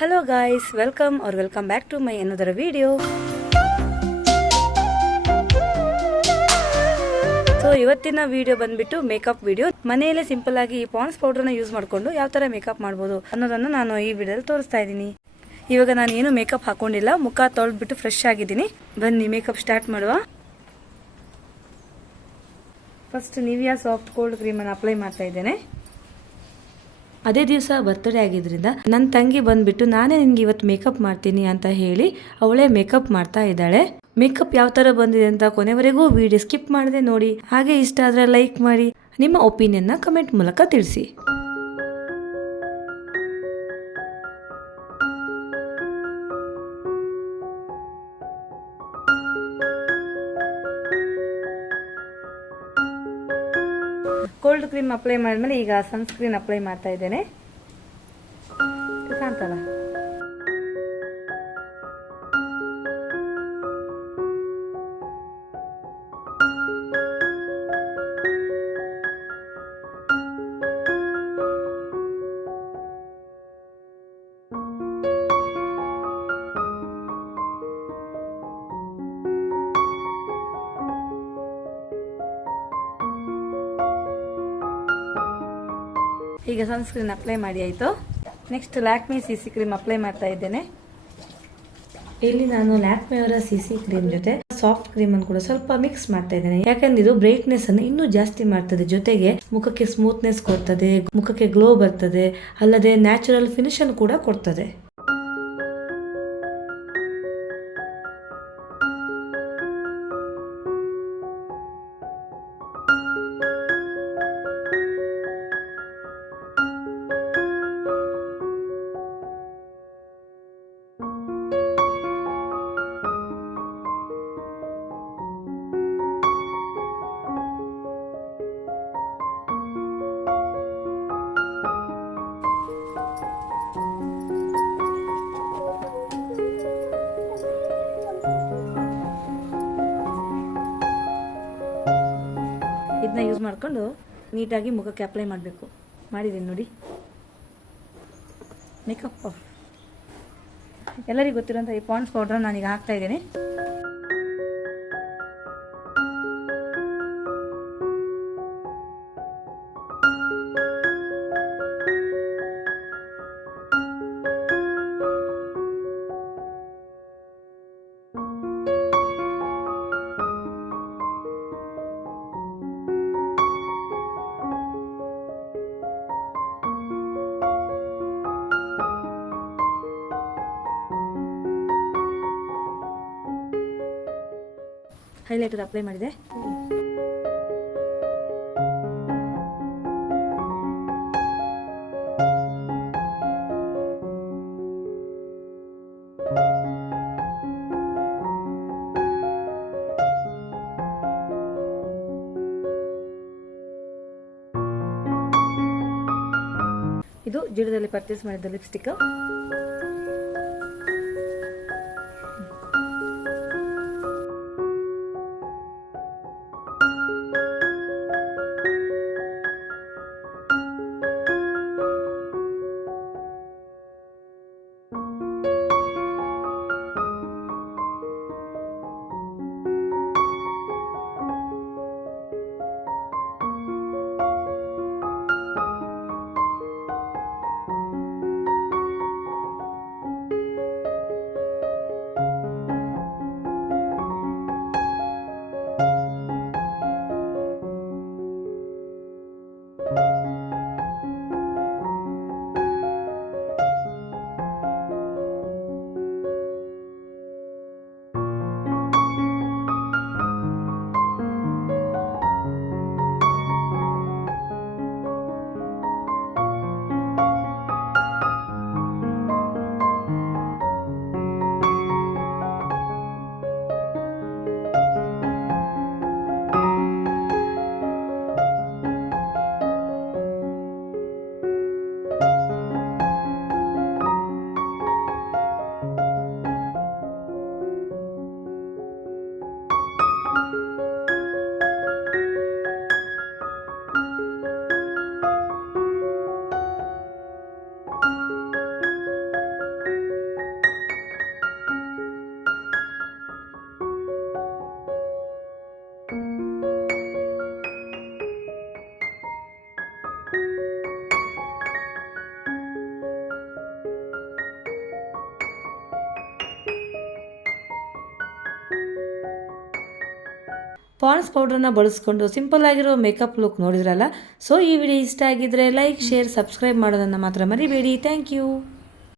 Hello guys, welcome back to my another video. So ಇವತ್ತಿನ video ಬಂದ್ಬಿಟ್ಟು makeup video. ಮನೆಯಲ್ಲೇ simple ಆಗಿ ಈ ಪಾಂಡ್ಸ್ ಪೌಡರ್ನ ಯೂಸ್ ಮಾಡಿಕೊಂಡು ಯಾವ ತರ ಮೇಕಪ್ ಮಾಡ್ಬೋದು ಅನ್ನೋದನ್ನ ನಾನು ಈ ವಿಡಿಯೋದಲ್ಲಿ ತೋರಿಸ್ತಾ ಇದ್ದೀನಿ. ಇವಾಗ ನಾನು ಏನು ಮೇಕಪ್ ಹಾಕೊಂಡಿಲ್ಲ, ಮುಖ ತೊಳೆದ್ಬಿಟ್ಟು ಫ್ರೆಶ್ ಆಗಿದ್ದೀನಿ. ಬನ್ನಿ ಮೇಕಪ್ ಸ್ಟಾರ್ಟ್ ಮಾಡುವ. First Nivea soft cold cream ಅನ್ನು ಅಪ್ಲೈ ಮಾಡ್ತಾ ಇದ್ದೇನೆ. ಅದೇ ದಿವಸ ಬರ್ತ್ಡೇ ಆಗಿದ್ರಿಂದ ನನ್ನ ತಂಗಿ ಬಂದ್ಬಿಟ್ಟು ನಾನೇ ನಿನ್ಗೆ ಇವತ್ತು ಮೇಕಪ್ ಮಾಡ್ತೀನಿ ಅಂತ ಹೇಳಿ ಅವಳೇ ಮೇಕಪ್ ಮಾಡ್ತಾ ಇದ್ದಾಳೆ. ಮೇಕಪ್ ಯಾವ ತರ ಬಂದಿದೆ ಅಂತ ಕೊನೆವರೆಗೂ ವಿಡಿಯೋ ಸ್ಕಿಪ್ ಮಾಡದೆ ನೋಡಿ. ಹಾಗೆ ಇಷ್ಟ ಆದ್ರೆ ಲೈಕ್ ಮಾಡಿ, ನಿಮ್ಮ ಒಪಿನಿಯನ್ನ ಕಮೆಂಟ್ ಮೂಲಕ ತಿಳಿಸಿ. ಕೋಲ್ಡ್ ಕ್ರೀಮ್ ಅಪ್ಲೈ ಮಾಡಿದ್ಮೇಲೆ ಈಗ ಸನ್ಸ್ಕ್ರೀನ್ ಅಪ್ಲೈ ಮಾಡ್ತಾ ಇದ್ದೇನೆ. ಕಾಣ್ತಲ್ಲ, ಈಗ ಸನ್ಸ್ಕ್ರೀನ್ ಅಪ್ಲೈ ಮಾಡಿ ಆಯಿತು. Next Lakme CC cream apply ಮಾಡ್ತಾ ಇದ್ದೇನೆ. ಇಲ್ಲಿ ನಾನು ಲ್ಯಾಕ್ಮಿ ಅವರ CC ಕ್ರೀಮ್ ಜೊತೆ ಸಾಫ್ಟ್ ಕ್ರೀಮ್ ಅನ್ನು ಕೂಡ ಸ್ವಲ್ಪ ಮಿಕ್ಸ್ ಮಾಡ್ತಾ ಇದ್ದೇನೆ. ಯಾಕಂದ್ರೆ ಇದು ಬ್ರೈಟ್ನೆಸ್ ಅನ್ನು ಇನ್ನೂ ಜಾಸ್ತಿ ಮಾಡ್ತದೆ, ಜೊತೆಗೆ ಮುಖಕ್ಕೆ ಸ್ಮೂತ್ನೆಸ್ ಕೊಡ್ತದೆ, ಮುಖಕ್ಕೆ ಗ್ಲೋ ಬರ್ತದೆ, ಅಲ್ಲದೆ ನ್ಯಾಚುರಲ್ ಫಿನಿಶ್ ಅನ್ನು ಕೂಡ ಕೊಡ್ತದೆ. ಇದನ್ನ ಯೂಸ್ ಮಾಡಿಕೊಂಡು ನೀಟಾಗಿ ಮುಖಕ್ಕೆ ಅಪ್ಲೈ ಮಾಡಬೇಕು. ಮಾಡಿದ್ದೀನಿ ನೋಡಿ ಮೇಕಪ್. ಎಲ್ಲರಿಗೂ ಗೊತ್ತಿರೋಂಥ ಈ ಪಾಂಡ್ಸ್ ಪೌಡರ್ ನಾನೀಗ ಹಾಕ್ತಾ ಇದ್ದೀನಿ. ಹೈಲೈಟರ್ ಅಪ್ಲೈ ಮಾಡಿದೆ. ಇದು ಜಿಡದಲ್ಲಿ ಪರ್ಚೇಸ್ ಮಾಡಿದ ಲಿಪ್ಸ್ಟಿಕ್. ಪಾಂಡ್ಸ್ ಪೌಡ್ರನ್ನ ಬಳಸ್ಕೊಂಡು ಸಿಂಪಲ್ ಆಗಿರೋ ಮೇಕಪ್ ಲುಕ್ ನೋಡಿದ್ರಲ್ಲ. ಸೊ ಈ ವಿಡಿಯೋ ಇಷ್ಟ ಆಗಿದ್ರೆ ಲೈಕ್, ಶೇರ್, ಸಬ್ಸ್ಕ್ರೈಬ್ ಮಾಡೋದನ್ನು ಮಾತ್ರ ಮರಿಬೇಡಿ. Thank you.